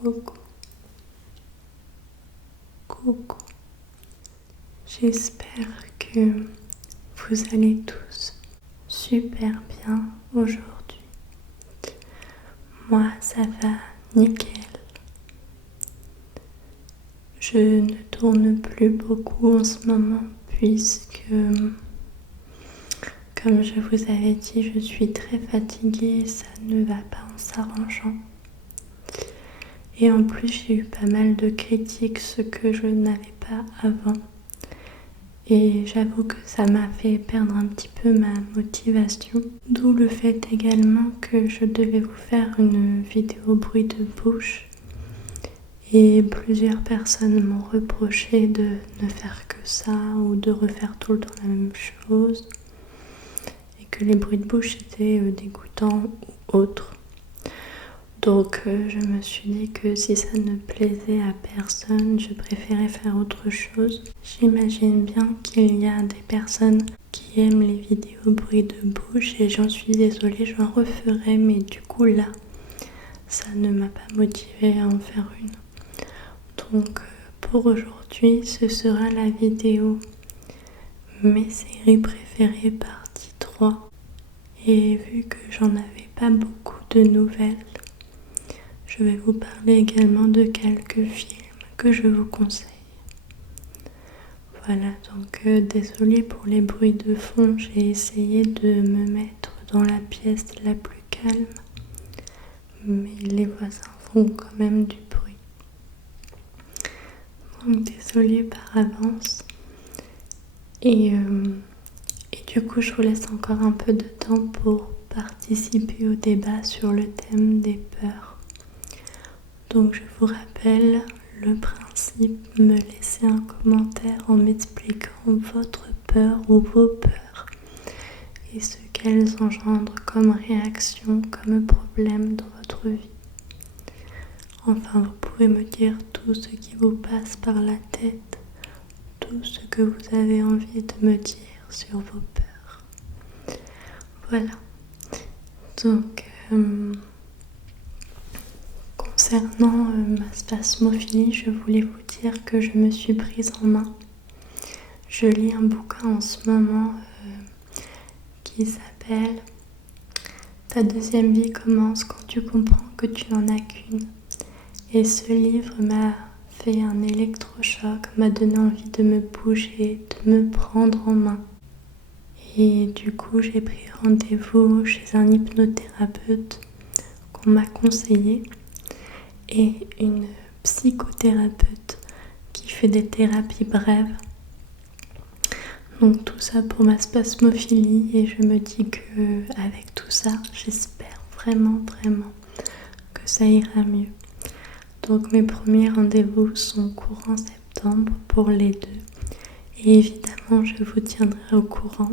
Coucou, coucou. J'espère que vous allez tous super bien aujourd'hui. Moi, ça va nickel. Je ne tourne plus beaucoup en ce moment puisque, comme je vous avais dit, je suis très fatiguée et ça ne va pas en s'arrangeant. Et en plus, j'ai eu pas mal de critiques, ce que je n'avais pas avant. Et j'avoue que ça m'a fait perdre un petit peu ma motivation. D'où le fait également que je devais vous faire une vidéo bruit de bouche. Et plusieurs personnes m'ont reproché de ne faire que ça ou de refaire tout le temps la même chose. Et que les bruits de bouche étaient dégoûtants ou autres. Donc je me suis dit que si ça ne plaisait à personne, je préférais faire autre chose. J'imagine bien qu'il y a des personnes qui aiment les vidéos bruit de bouche et j'en suis désolée, j'en referai, mais du coup là, ça ne m'a pas motivée à en faire une. Donc pour aujourd'hui, ce sera la vidéo mes séries préférées partie 3. Et vu que j'en avais pas beaucoup de nouvelles, je vais vous parler également de quelques films que je vous conseille. Voilà, donc désolée pour les bruits de fond, j'ai essayé de me mettre dans la pièce la plus calme, mais les voisins font quand même du bruit. Donc désolée par avance. Et du coup, je vous laisse encore un peu de temps pour participer au débat sur le thème des peurs. Donc je vous rappelle le principe, me laisser un commentaire en m'expliquant votre peur ou vos peurs et ce qu'elles engendrent comme réaction, comme problème dans votre vie. Enfin, vous pouvez me dire tout ce qui vous passe par la tête, tout ce que vous avez envie de me dire sur vos peurs. Voilà. Donc, concernant ma spasmophilie, je voulais vous dire que je me suis prise en main. Je lis un bouquin en ce moment qui s'appelle « Ta deuxième vie commence quand tu comprends que tu n'en as qu'une ». Et ce livre m'a fait un électrochoc, m'a donné envie de me bouger, de me prendre en main. Et du coup, j'ai pris rendez-vous chez un hypnothérapeute qu'on m'a conseillé et une psychothérapeute qui fait des thérapies brèves. Donc tout ça pour ma spasmophilie et je me dis que avec tout ça, j'espère vraiment que ça ira mieux. Donc mes premiers rendez-vous sont courant septembre pour les deux et évidemment je vous tiendrai au courant.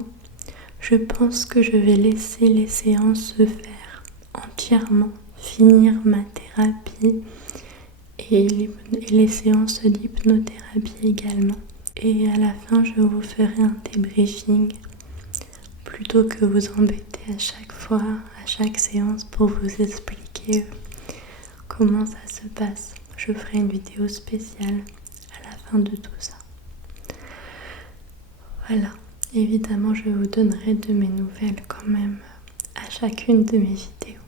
Je pense que je vais laisser les séances se faire entièrement, finir ma thérapie et les séances d'hypnothérapie également. Et à la fin, je vous ferai un débriefing plutôt que vous embêter à chaque fois, à chaque séance pour vous expliquer comment ça se passe. Je ferai une vidéo spéciale à la fin de tout ça. Voilà. Évidemment, je vous donnerai de mes nouvelles quand même à chacune de mes vidéos.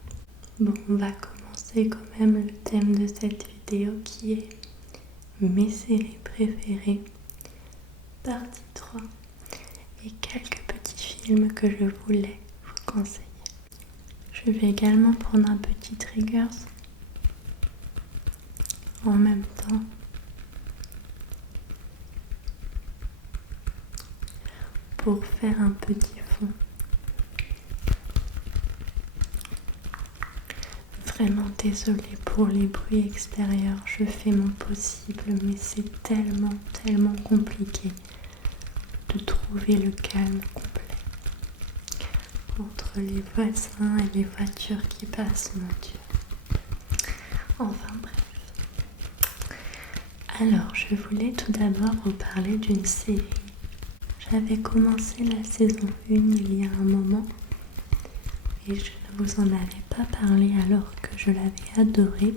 Bon, on va commencer quand même le thème de cette vidéo qui est mes séries préférées, partie 3, et quelques petits films que je voulais vous conseiller. Je vais également prendre un petit triggers en même temps. Pour faire un petit fond. Vraiment désolée pour les bruits extérieurs, je fais mon possible, mais c'est tellement compliqué de trouver le calme complet. Entre les voisins et les voitures qui passent, mon Dieu. Enfin bref. Alors, je voulais tout d'abord vous parler d'une série. J'avais commencé la saison 1 il y a un moment et je ne vous en avais pas parlé alors que je l'avais adorée.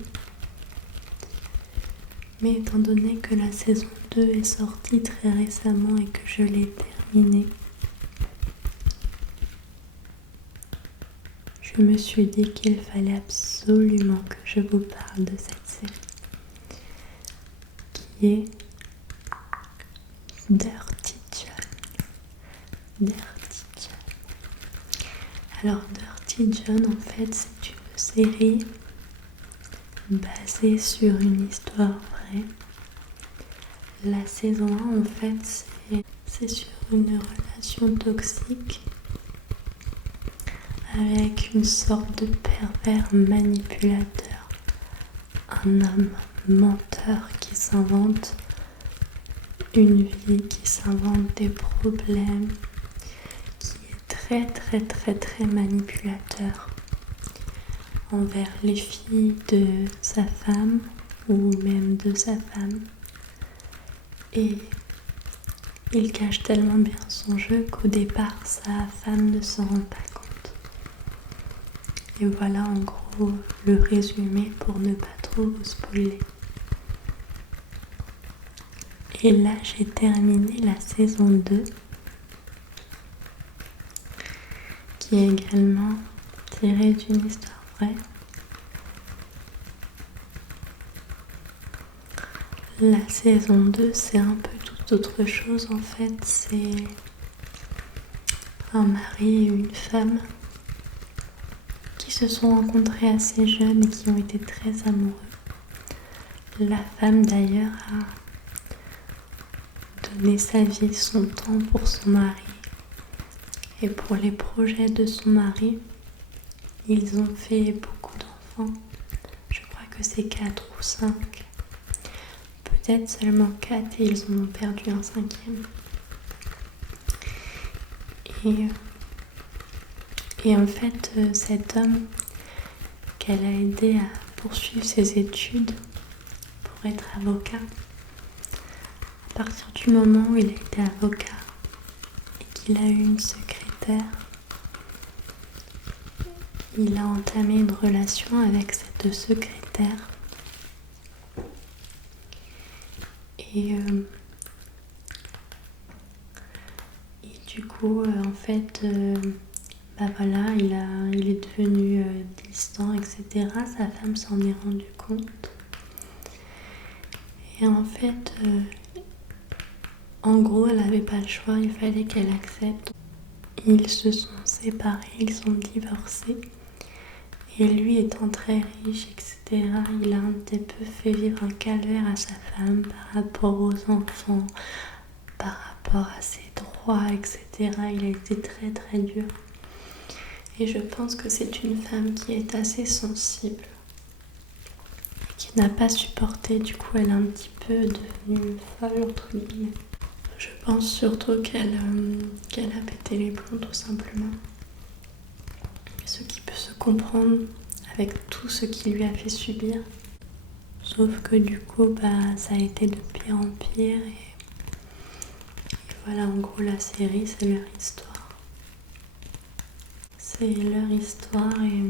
Mais étant donné que la saison 2 est sortie très récemment et que je l'ai terminée, je me suis dit qu'il fallait absolument que je vous parle de cette série qui est Dirty John. Dirty John. Alors Dirty John, en fait, c'est une série basée sur une histoire vraie. La saison 1, en fait, c'est sur une relation toxique avec une sorte de pervers manipulateur, un homme menteur qui s'invente une vie, qui s'invente des problèmes, qui est très très très très manipulateur envers les filles de sa femme ou même de sa femme. Et il cache tellement bien son jeu qu'au départ sa femme ne s'en rend pas compte. Et voilà en gros le résumé pour ne pas trop vous spoiler. Et là j'ai terminé la saison 2 qui est également tirée d'une histoire vraie. La saison 2 c'est un peu toute autre chose en fait, c'est un mari et une femme qui se sont rencontrés assez jeunes et qui ont été très amoureux. La femme d'ailleurs a donné sa vie, son temps pour son mari. Et pour les projets de son mari, ils ont fait beaucoup d'enfants. Je crois que c'est 4 ou 5. Peut-être seulement 4 et ils en ont perdu un 5e. Et en fait, cet homme qu'elle a aidé à poursuivre ses études pour être avocat, à partir du moment où il a été avocat et qu'il a eu une secrétaire, il a entamé une relation avec cette secrétaire. Et du coup, en fait, voilà, il est devenu distant, etc. Sa femme s'en est rendue compte. Et en fait, en gros, elle n'avait pas le choix, il fallait qu'elle accepte. Ils se sont séparés, ils ont divorcé. Et lui étant très riche, etc., il a un petit peu fait vivre un calvaire à sa femme par rapport aux enfants, par rapport à ses droits, etc. Il a été très très dur. Et je pense que c'est une femme qui est assez sensible, qui n'a pas supporté, du coup elle est un petit peu devenue folle entre guillemets. Je pense surtout qu'elle a pété les plombs tout simplement. Ce qui peut se comprendre avec tout ce qu'il lui a fait subir. Sauf que du coup, ça a été de pire en pire. Et voilà, en gros, la série, c'est leur histoire. C'est leur histoire et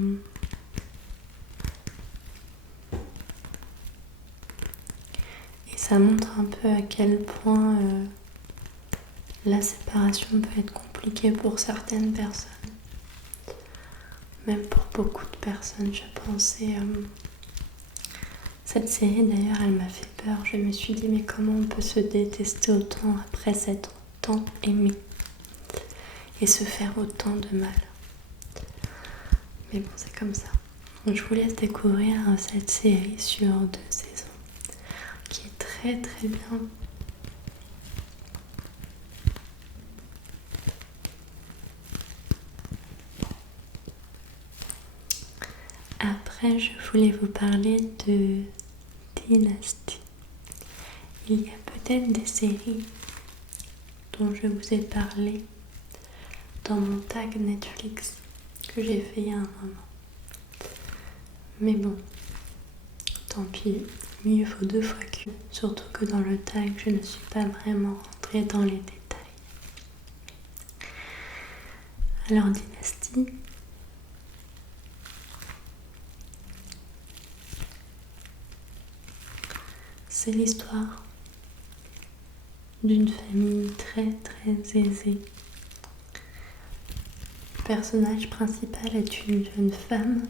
ça montre un peu à quel point la séparation peut être compliquée pour certaines personnes. Même pour beaucoup de personnes, je pensais. Cette série d'ailleurs, elle m'a fait peur. Je me suis dit, mais comment on peut se détester autant après s'être tant aimé et se faire autant de mal. Mais bon, c'est comme ça. Donc, je vous laisse découvrir cette série sur 2 saisons qui est très très bien. Après, je voulais vous parler de Dynasty. Il y a peut-être des séries dont je vous ai parlé dans mon tag Netflix que j'ai fait il y a un moment. Mais bon, tant pis, mieux vaut 2 fois qu'une. Surtout que dans le tag, je ne suis pas vraiment rentrée dans les détails. Alors Dynasty, C'est l'histoire d'une famille très très aisée. Le personnage principal est une jeune femme.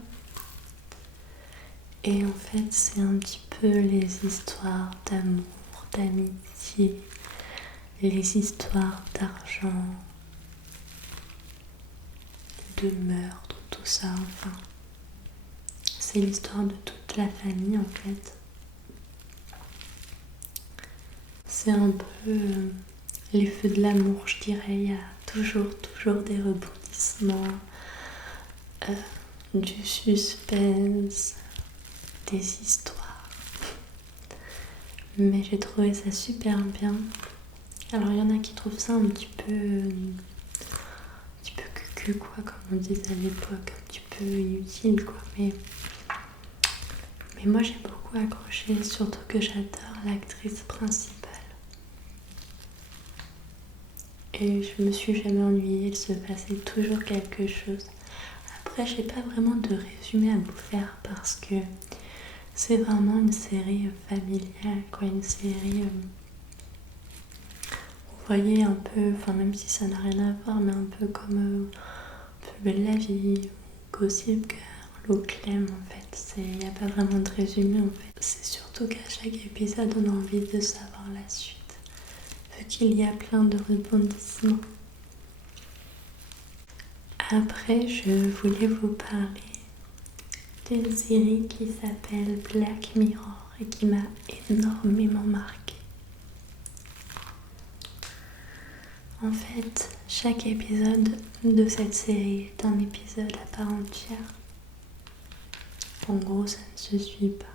Et en fait, c'est un petit peu les histoires d'amour, d'amitié, les histoires d'argent, de meurtre, tout ça, enfin. C'est l'histoire de toute la famille en fait. C'est un peu les feux de l'amour, je dirais. Il y a toujours des rebondissements, du suspense, des histoires. Mais j'ai trouvé ça super bien. Alors il y en a qui trouvent ça un petit peu cucu quoi, comme on disait à l'époque, un petit peu inutile quoi. Mais moi j'ai beaucoup accroché, surtout que j'adore l'actrice principale. Et je me suis jamais ennuyée, il se passait toujours quelque chose. Après, j'ai pas vraiment de résumé à vous faire parce que c'est vraiment une série familiale, quoi, une série. Vous voyez un peu, enfin même si ça n'a rien à voir, mais un peu comme Plus belle la vie, Gossip Girl, ou Clem en fait. Il n'y a pas vraiment de résumé en fait. C'est surtout qu'à chaque épisode on a envie de savoir la suite. Vu qu'il y a plein de rebondissements. Après, je voulais vous parler d'une série qui s'appelle Black Mirror et qui m'a énormément marquée. En fait, chaque épisode de cette série est un épisode à part entière. En gros, ça ne se suit pas.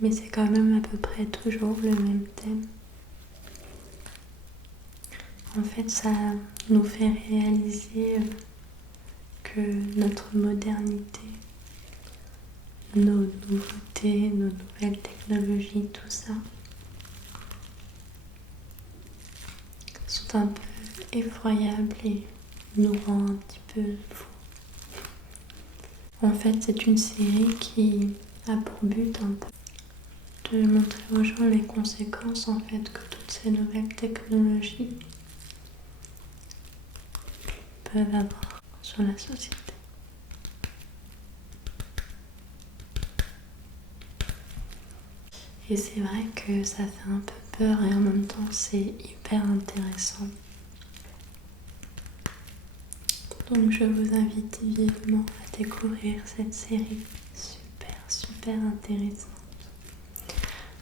Mais c'est quand même à peu près toujours le même thème. En fait, ça nous fait réaliser que notre modernité, nos nouveautés, nos nouvelles technologies, tout ça, sont un peu effroyables et nous rend un petit peu fous. En fait, c'est une série qui a pour but un peu de montrer aux gens les conséquences en fait que toutes ces nouvelles technologies peuvent avoir sur la société. Et c'est vrai que ça fait un peu peur et en même temps c'est hyper intéressant. Donc je vous invite vivement à découvrir cette série super intéressante.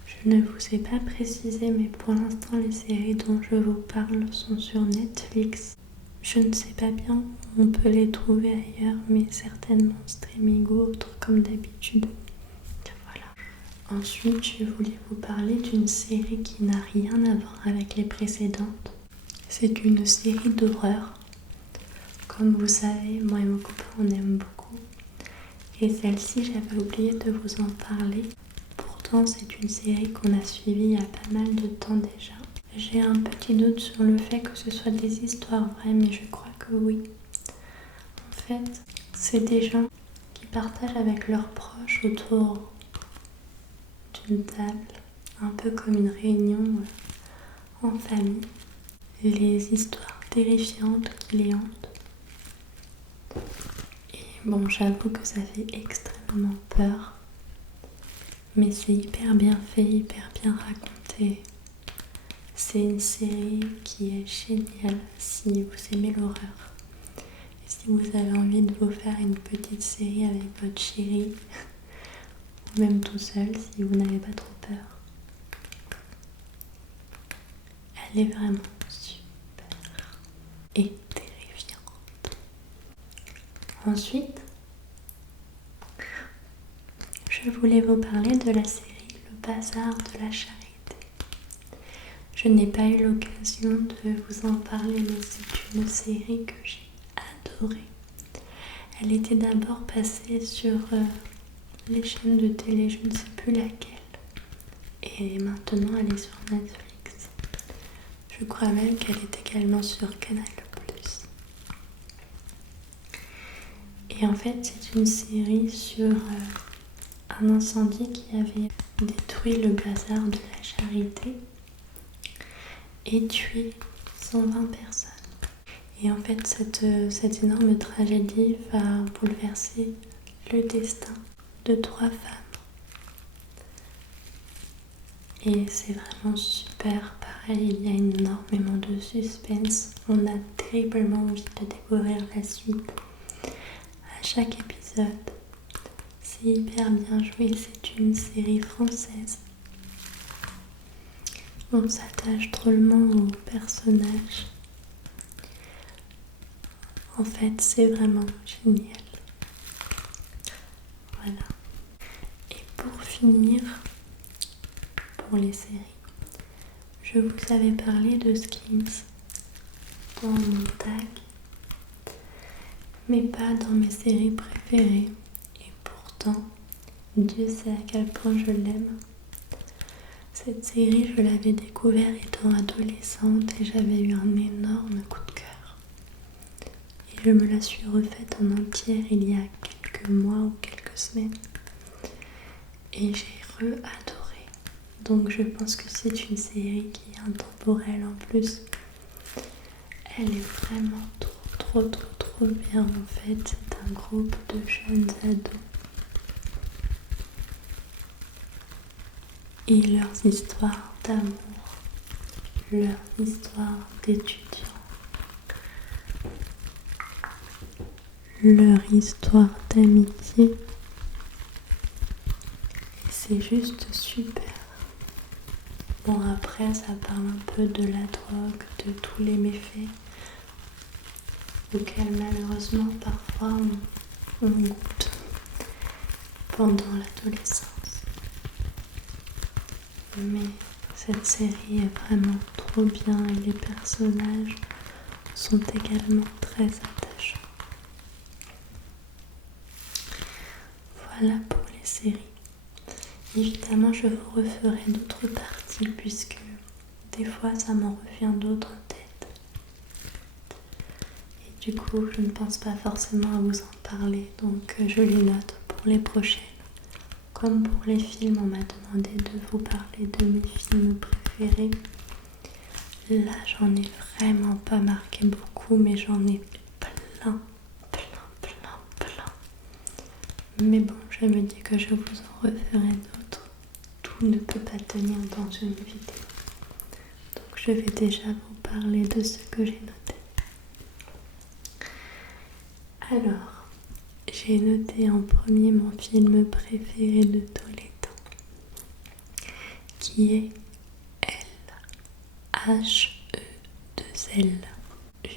Je ne vous ai pas précisé mais pour l'instant les séries dont je vous parle sont sur Netflix. Je ne sais pas bien où on peut les trouver ailleurs mais certainement streaming ou autre comme d'habitude. Ensuite, je voulais vous parler d'une série qui n'a rien à voir avec les précédentes. C'est une série d'horreur. Comme vous savez, moi et mon copain, on aime beaucoup. Et celle-ci, j'avais oublié de vous en parler. Pourtant, c'est une série qu'on a suivie il y a pas mal de temps déjà. J'ai un petit doute sur le fait que ce soit des histoires vraies, mais je crois que oui. En fait, c'est des gens qui partagent avec leurs proches autour d'une table, un peu comme une réunion en famille, les histoires terrifiantes qui les hantent. Et bon, j'avoue que ça fait extrêmement peur, mais c'est hyper bien fait, hyper bien raconté. C'est une série qui est géniale si vous aimez l'horreur. Et si vous avez envie de vous faire une petite série avec votre chérie, ou même tout seul si vous n'avez pas trop peur. Elle est vraiment super et terrifiante. Ensuite, je voulais vous parler de la série Le Bazar de la Charité. Je n'ai pas eu l'occasion de vous en parler, mais c'est une série que j'ai adorée. Elle était d'abord passée sur les chaînes de télé, je ne sais plus laquelle. Et maintenant, elle est sur Netflix. Je crois même qu'elle est également sur Canal+. Et en fait, c'est une série sur un incendie qui avait détruit le bazar de la Charité et tué 120 personnes. Et en fait, cette énorme tragédie va bouleverser le destin de 3 femmes. Et c'est vraiment super. Pareil, il y a énormément de suspense. On a terriblement envie de découvrir la suite à chaque épisode. C'est hyper bien joué, c'est une série française. On s'attache drôlement aux personnages. En fait, c'est vraiment génial. Voilà. Et pour finir, pour les séries, je vous avais parlé de Skins dans mon tag, mais pas dans mes séries préférées. Et pourtant, Dieu sait à quel point je l'aime. Cette série, je l'avais découverte étant adolescente et j'avais eu un énorme coup de cœur. Et je me la suis refaite en entière il y a quelques mois ou quelques semaines. Et j'ai adoré. Donc je pense que c'est une série qui est intemporelle en plus. Elle est vraiment trop bien en fait. C'est un groupe de jeunes ados. Et leurs histoires d'amour, leurs histoires d'étudiants, leur histoire d'amitié. Et c'est juste super. Bon, après, ça parle un peu de la drogue, de tous les méfaits auxquels malheureusement parfois on goûte pendant l'adolescence. Mais cette série est vraiment trop bien et les personnages sont également très attachants. Voilà pour les séries. Évidemment, je vous referai d'autres parties puisque des fois ça m'en revient d'autres en tête. Et du coup, je ne pense pas forcément à vous en parler, donc je les note pour les prochaines. Comme pour les films, on m'a demandé de vous parler de mes films préférés. Là, j'en ai vraiment pas marqué beaucoup, mais j'en ai plein. Mais bon, je me dis que je vous en referai d'autres. Tout ne peut pas tenir dans une vidéo. Donc je vais déjà vous parler de ce que j'ai noté. Alors, j'ai noté en premier mon film préféré de tous les temps, qui est H-E-2-L.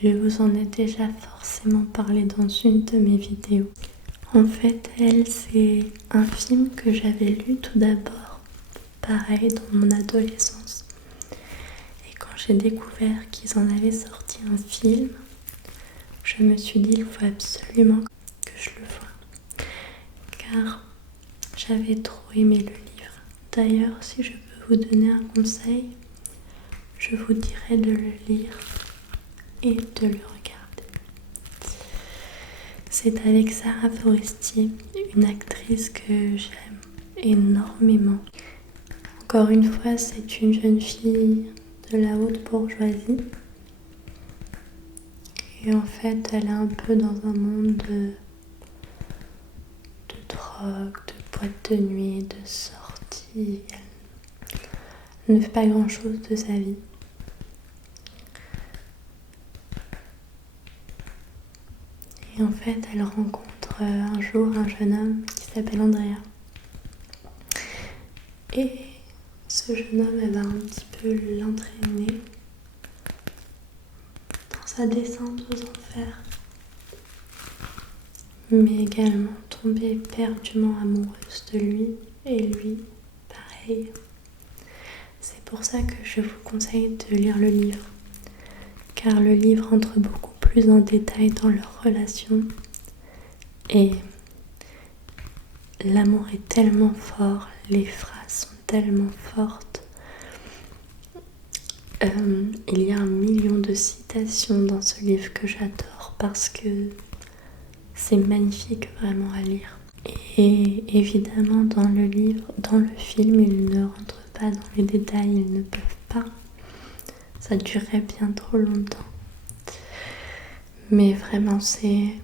Je vous en ai déjà forcément parlé dans une de mes vidéos. En fait, Elle, c'est un film que j'avais lu tout d'abord, pareil, dans mon adolescence. Et quand j'ai découvert qu'ils en avaient sorti un film, je me suis dit, il faut absolument que je le voie. Car j'avais trop aimé le livre. D'ailleurs, si je peux vous donner un conseil, je vous dirais de le lire et de le regarder. C'est avec Sarah Forestier, une actrice que j'aime énormément. Encore une fois, c'est une jeune fille de la haute bourgeoisie. Et en fait, elle est un peu dans un monde de drogue, de boîte de nuit, de sorties. Elle ne fait pas grand-chose de sa vie. Et en fait, elle rencontre un jour un jeune homme qui s'appelle Andrea. Et ce jeune homme, elle va un petit peu l'entraîner dans sa descente aux enfers. Mais également tomber éperdument amoureuse de lui. Et lui, pareil. C'est pour ça que je vous conseille de lire le livre. Car le livre entre beaucoup plus en détail dans leur relation. Et l'amour est tellement fort, les phrases sont tellement fortes. Il y a 1 million de citations dans ce livre que j'adore parce que c'est magnifique vraiment à lire. Et évidemment, dans le film, ils ne rentrent pas dans les détails, ils ne peuvent pas. Ça durerait bien trop longtemps. Mais vraiment, c'est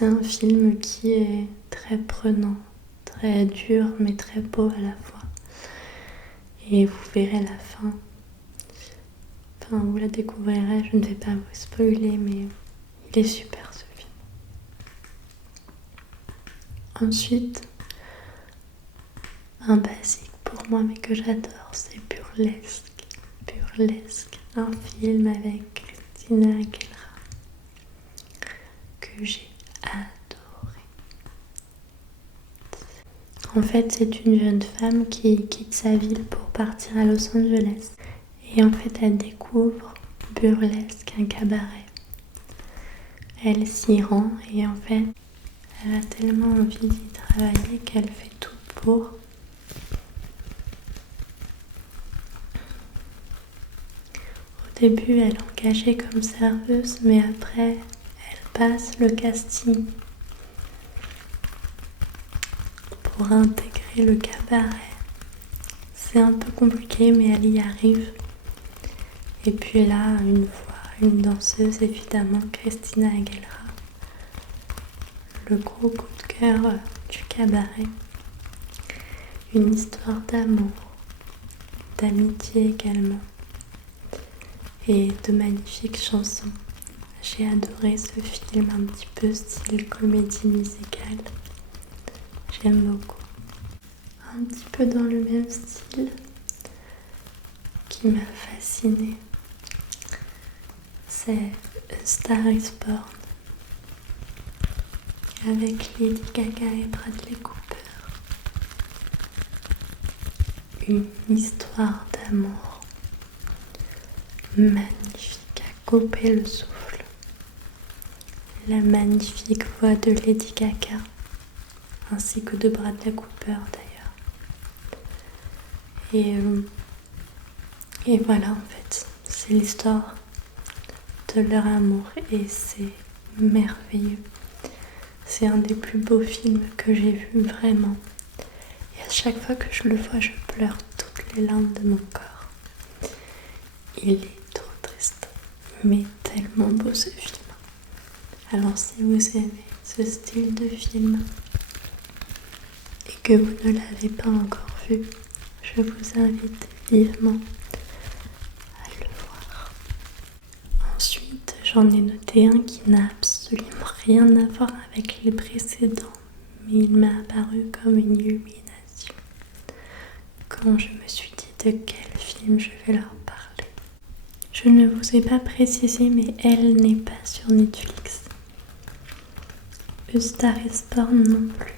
un film qui est très prenant, très dur, mais très beau à la fois. Et vous verrez la fin. Enfin, vous la découvrirez, je ne vais pas vous spoiler, mais il est super ce film. Ensuite, un basique pour moi, mais que j'adore, c'est Burlesque. Burlesque, un film avec Christina Aguilera que j'ai adoré. En fait, c'est une jeune femme qui quitte sa ville pour partir à Los Angeles. Et en fait, elle découvre Burlesque, un cabaret. Elle s'y rend et en fait, elle a tellement envie d'y travailler qu'elle fait tout pour. Au début, elle est engagée comme serveuse, mais après, elle passe le casting pour intégrer le cabaret. C'est un peu compliqué, mais elle y arrive. Et puis là, une danseuse, évidemment, Christina Aguilera. Le gros coup de cœur du cabaret. Une histoire d'amour, d'amitié également. Et de magnifiques chansons. J'ai adoré ce film un petit peu style comédie musicale. J'aime beaucoup. Un petit peu dans le même style qui m'a fascinée, c'est A Star is Born avec Lady Gaga et Bradley Cooper. Une histoire d'amour magnifique à couper le souffle. La magnifique voix de Lady Gaga ainsi que de Bradley Cooper d'ailleurs. Et voilà, en fait, c'est l'histoire de leur amour et c'est merveilleux. C'est un des plus beaux films que j'ai vu vraiment. Et à chaque fois que je le vois, je pleure toutes les larmes de mon corps. Il est trop triste, mais tellement beau ce film. Alors si vous aimez ce style de film et que vous ne l'avez pas encore vu, je vous invite vivement à le voir. Ensuite, j'en ai noté un qui n'a absolument rien à voir avec les précédents, mais il m'a apparu comme une illumination quand je me suis dit de quel film je vais leur parler. Je ne vous ai pas précisé, mais elle n'est pas sur Netflix. A Star is Born non plus.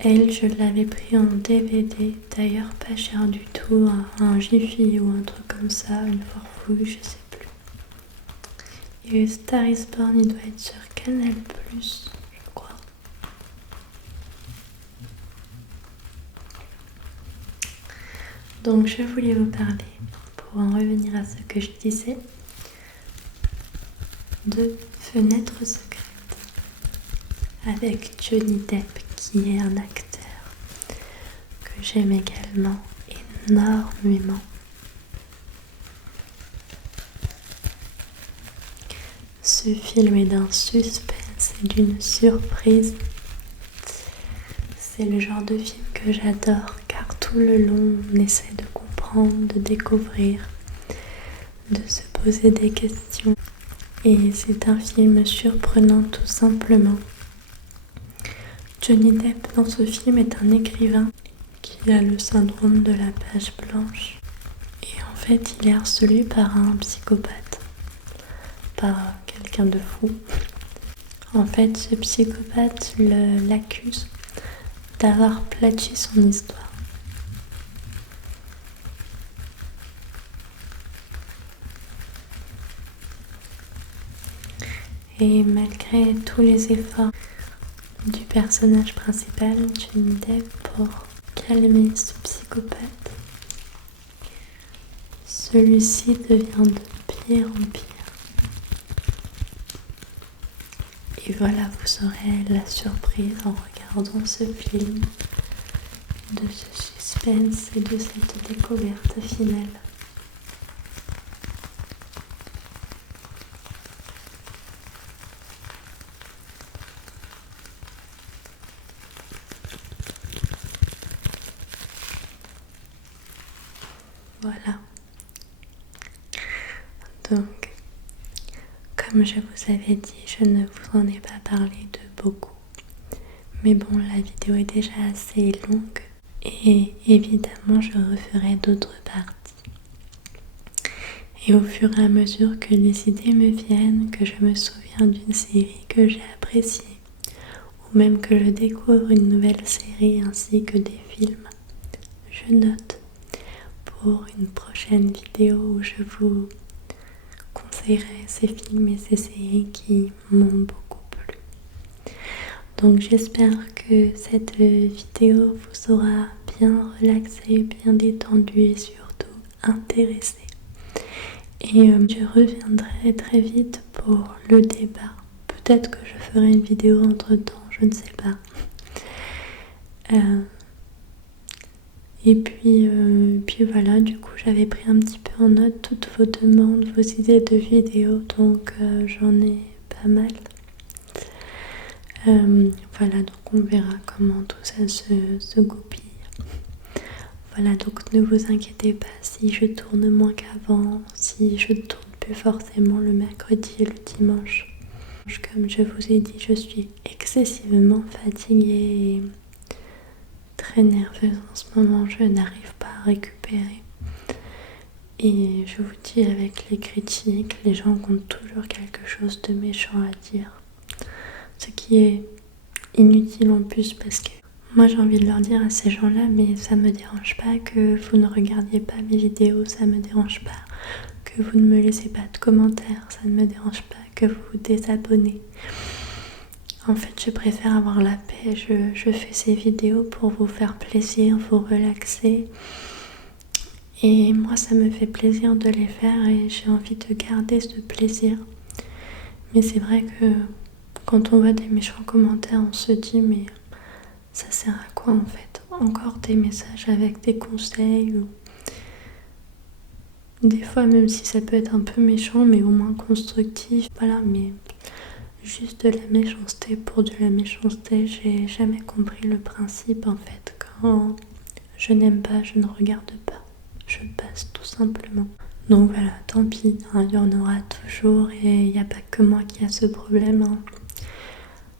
Elle, je l'avais pris en DVD, d'ailleurs pas cher du tout, un Jiffy ou un truc comme ça, une Forfouille, je sais plus. Et A Star is Born, il doit être sur Canal+, je crois. Donc je voulais vous parler, pour en revenir à ce que je disais, de Fenêtre secrète, avec Johnny Depp, qui est un acteur que j'aime également énormément. Ce film est d'un suspense et d'une surprise. C'est le genre de film que j'adore car tout le long on essaie de comprendre, de découvrir, de se poser des questions. Et c'est un film surprenant tout simplement. Johnny Depp dans ce film est un écrivain qui a le syndrome de la page blanche. Et en fait, il est harcelé par un psychopathe, par quelqu'un de fou. En fait, ce psychopathe l'accuse d'avoir plagié son histoire. Et malgré tous les efforts du personnage principal, Johnny Depp, pour calmer ce psychopathe, celui-ci devient de pire en pire. Et voilà, vous aurez la surprise en regardant ce film de ce suspense et de cette découverte finale. Voilà. Donc, comme je vous avais dit, je ne vous en ai pas parlé de beaucoup. Mais bon, la vidéo est déjà assez longue et évidemment, je referai d'autres parties. Et au fur et à mesure que les idées me viennent, que je me souviens d'une série que j'ai appréciée, ou même que je découvre une nouvelle série ainsi que des films, je note pour une prochaine vidéo où je vous conseillerai ces films et ces séries qui m'ont beaucoup plu. Donc j'espère que cette vidéo vous aura bien relaxé, bien détendu et surtout intéressé. Et je reviendrai très vite pour le débat. Peut-être que je ferai une vidéo entre temps, je ne sais pas. Et puis voilà, du coup j'avais pris un petit peu en note toutes vos demandes, vos idées de vidéos, donc j'en ai pas mal. Voilà, donc on verra comment tout ça se goupille. Voilà, donc ne vous inquiétez pas si je tourne moins qu'avant, si je ne tourne plus forcément le mercredi et le dimanche. Comme je vous ai dit, je suis excessivement fatiguée et très nerveuse en ce moment, je n'arrive pas à récupérer. Et je vous dis, avec les critiques, les gens ont toujours quelque chose de méchant à dire. Ce qui est inutile en plus parce que moi j'ai envie de leur dire à ces gens-là, mais ça me dérange pas que vous ne regardiez pas mes vidéos, ça me dérange pas que vous ne me laissez pas de commentaires, ça ne me dérange pas que vous vous désabonnez. En fait, je préfère avoir la paix, je fais ces vidéos pour vous faire plaisir, vous relaxer. Et moi, ça me fait plaisir de les faire et j'ai envie de garder ce plaisir. Mais c'est vrai que quand on voit des méchants commentaires, on se dit mais ça sert à quoi en fait? Encore des messages avec des conseils ou des fois même si ça peut être un peu méchant mais au moins constructif. Voilà, mais juste de la méchanceté pour de la méchanceté, j'ai jamais compris le principe en fait. Quand je n'aime pas, je ne regarde pas. Je passe tout simplement. Donc voilà, tant pis, hein, il y en aura toujours et il n'y a pas que moi qui a ce problème. Hein.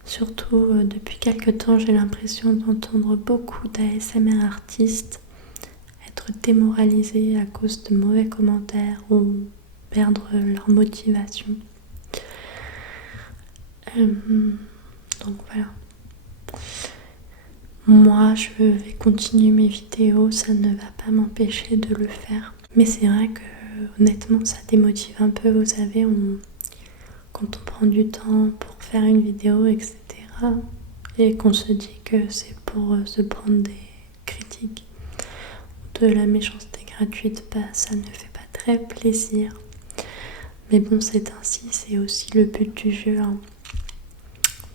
Surtout depuis quelques temps, j'ai l'impression d'entendre beaucoup d'ASMR artistes être démoralisés à cause de mauvais commentaires ou perdre leur motivation. Donc voilà. Moi, je vais continuer mes vidéos, ça ne va pas m'empêcher de le faire. Mais c'est vrai que honnêtement, ça démotive un peu, vous savez, quand on prend du temps pour faire une vidéo, etc. Et qu'on se dit que c'est pour se prendre des critiques ou de la méchanceté gratuite, bah, ça ne fait pas très plaisir. Mais bon, c'est ainsi, c'est aussi le but du jeu. Hein.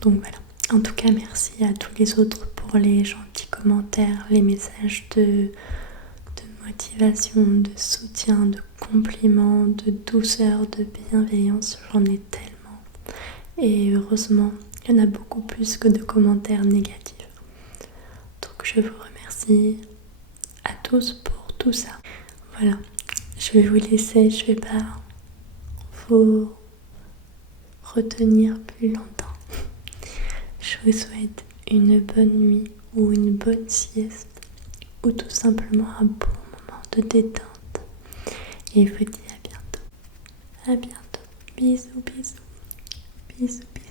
Donc voilà. En tout cas, merci à tous les autres pour les gentils commentaires, les messages de motivation, de soutien, de compliments, de douceur, de bienveillance. J'en ai tellement. Et heureusement, il y en a beaucoup plus que de commentaires négatifs. Donc je vous remercie à tous pour tout ça. Voilà, je vais vous laisser, je vais pas vous retenir plus longtemps. Je vous souhaite une bonne nuit ou une bonne sieste ou tout simplement un bon moment de détente. Et je vous dis à bientôt. À bientôt. Bisous, bisous. Bisous, bisous.